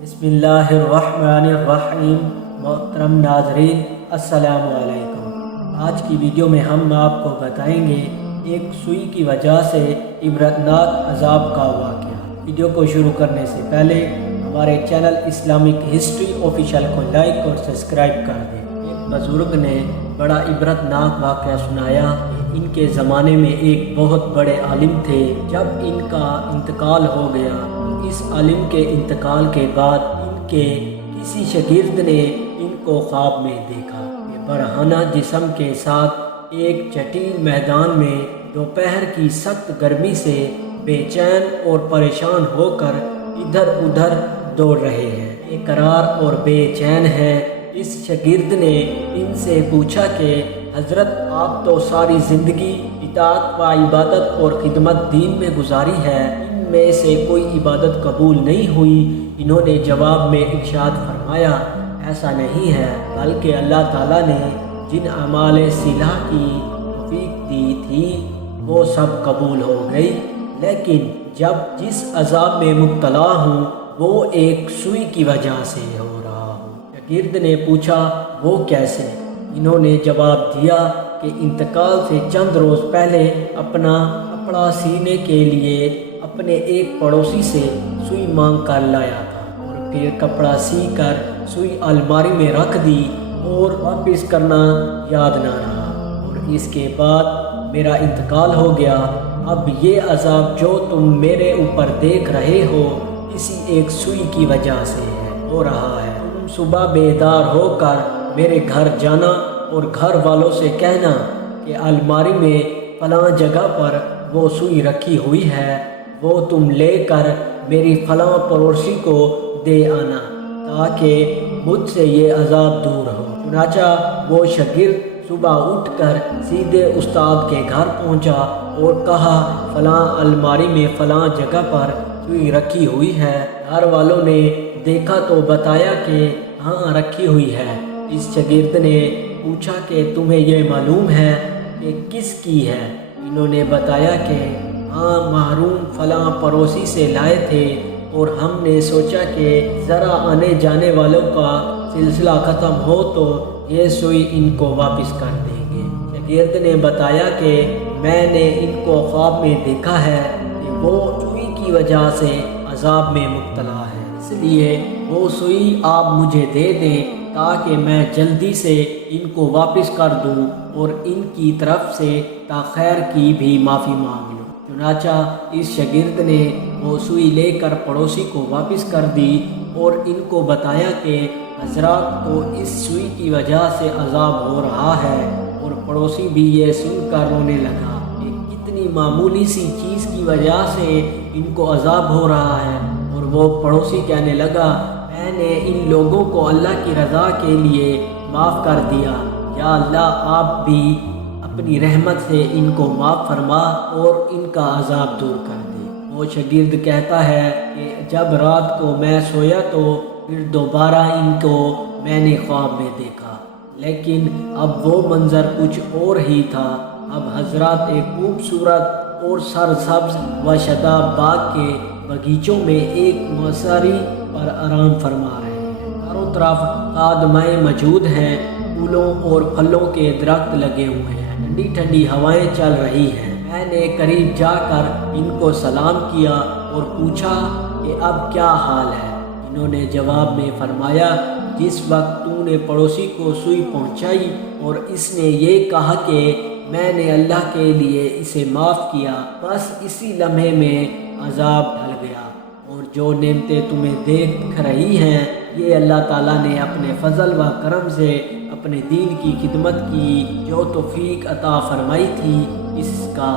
बिस्मिल्लाहिर्रहमानिर्रहीम। मोहतरम नाज़रीन, अस्सलाम वालेकुम। आज की वीडियो में हम आपको बताएंगे एक सुई की वजह से इबरतनाक अजाब का वाक़या। वीडियो को शुरू करने से पहले हमारे चैनल इस्लामिक हिस्ट्री ऑफिशियल को लाइक और सब्सक्राइब कर दें। एक बुज़ुर्ग ने बड़ा इबरतनाक वाक़या सुनाया। इनके ज़माने में एक बहुत बड़े आलिम थे। जब इनका इंतकाल हो गया, इस आलिम के इंतकाल के बाद इनके किसी शागिर्द ने इनको ख्वाब में देखा कि बरहाना जिस्म के साथ एक जटील मैदान में दोपहर की सख्त गर्मी से बेचैन और परेशान होकर इधर उधर दौड़ रहे हैं, बेकरार और बेचैन हैं। इस शागिर्द ने इनसे पूछा कि हज़रत, आप तो सारी ज़िंदगी इताअत व इबादत और खिदमत दीन में गुजारी है, में से कोई इबादत कबूल नहीं हुई। इन्होंने जवाब में इरशाद फरमाया, ऐसा नहीं है, बल्कि अल्लाह ताला ने जिन अमाल सिला की तौफीक दी थी वो सब कबूल हो गई, लेकिन जब जिस अजाब में मुब्तला हूँ वो एक सुई की वजह से हो रहा हूँ। शागिर्द ने पूछा, वो कैसे? इन्होंने जवाब दिया कि इंतकाल से चंद रोज़ पहले अपना कपड़ा सीने के लिए अपने एक पड़ोसी से सुई मांग कर लाया था और फिर कपड़ा सी कर सुई अलमारी में रख दी और वापस करना याद ना रहा, और इसके बाद मेरा इंतकाल हो गया। अब ये अजाब जो तुम मेरे ऊपर देख रहे हो इसी एक सुई की वजह से हो रहा है। तुम सुबह बेदार होकर मेरे घर जाना और घर वालों से कहना कि अलमारी में फलां जगह पर वो सुई रखी हुई है, वो तुम लेकर मेरी फलां पड़ोसी को दे आना ताकि मुझसे ये अजाब दूर हो। चुनाचा वो शागिर्द सुबह उठकर सीधे उस्ताद के घर पहुंचा और कहा, फलां अलमारी में फलां जगह पर सुई रखी हुई है। घर वालों ने देखा तो बताया कि हाँ, रखी हुई है। इस शागिर्द ने पूछा कि तुम्हें ये मालूम है कि किसकी है? इन्होंने बताया कि हाँ, महरूम फलां पड़ोसी से लाए थे और हमने सोचा कि ज़रा आने जाने वालों का सिलसिला ख़त्म हो तो ये सुई इनको वापस कर देंगे। शागिर्द ने बताया कि मैंने इनको ख्वाब में देखा है कि वो सुई की वजह से अजाब में मुब्तला है, इसलिए वो सुई आप मुझे दे दें ताकि मैं जल्दी से इनको वापस कर दूं और इनकी तरफ से ताख़ैर की भी माफ़ी मांग लूं। चुनाचा इस शागिर्द ने वो सुई लेकर पड़ोसी को वापस कर दी और इनको बताया कि हज़रात, तो इस सुई की वजह से अजाब हो रहा है। और पड़ोसी भी ये सुनकर रोने लगा कि कितनी मामूली सी चीज़ की वजह से इनको अजाब हो रहा है। और वो पड़ोसी कहने लगा, मैंने इन लोगों को अल्लाह की रज़ा के लिए माफ़ कर दिया, या अल्लाह आप भी अपनी रहमत से इनको माफ़ फरमा और इनका अजाब दूर कर दे। वो शागिर्द कहता है कि जब रात को मैं सोया तो फिर दोबारा इनको मैंने ख्वाब में देखा, लेकिन अब वो मंज़र कुछ और ही था। अब हज़रात एक खूबसूरत और सरसब्ज़ व शादाब बाग के बगीचों में एक मसारी पर आराम फरमा रहे हैं। चारों तरफ कादमाएँ मौजूद हैं, फूलों और फलों के दरख्त लगे हुए हैं, ठंडी ठंडी हवाएं चल रही हैं। मैंने करीब जाकर इनको सलाम किया और पूछा कि अब क्या हाल है? इन्होंने जवाब में फरमाया, जिस वक्त तूने पड़ोसी को सुई पहुंचाई और इसने ये कहा कि मैंने अल्लाह के लिए इसे माफ़ किया, बस इसी लम्हे में अजाब ढल गया। और जो नेमतें तुम्हें देख रही हैं ये अल्लाह ताला ने अपने फजल व करम से अपने दीन की खिदमत की जो तौफीक अता फरमाई थी, इसका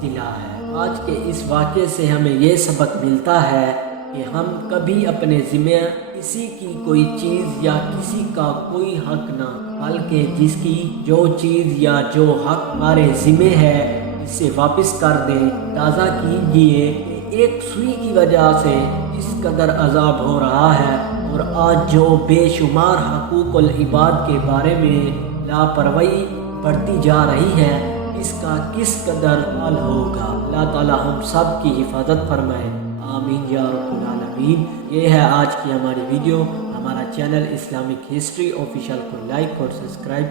सिला है। आज के इस वाक़े से हमें ये सबक मिलता है कि हम कभी अपने ज़िम्मे किसी की कोई चीज़ या किसी का कोई हक ना, बल्कि जिसकी जो चीज़ या जो हक हमारे ज़िम्मे है इसे वापस कर दें। ताज़ा कीजिए एक सुई की वजह से इस कदर अजाब हो रहा है, और आज जो बेशुमार हकूक़ुल इबाद के बारे में लापरवाही बढ़ती जा रही है, इसका किस कदर हाल होगा। अल्लाह ताला हम सब की हिफाजत फरमाए। आमीन या रब्बुल आलमीन। आमीन। ये है आज की हमारी वीडियो। हमारा चैनल इस्लामिक हिस्ट्री ऑफिशियल को लाइक और सब्सक्राइब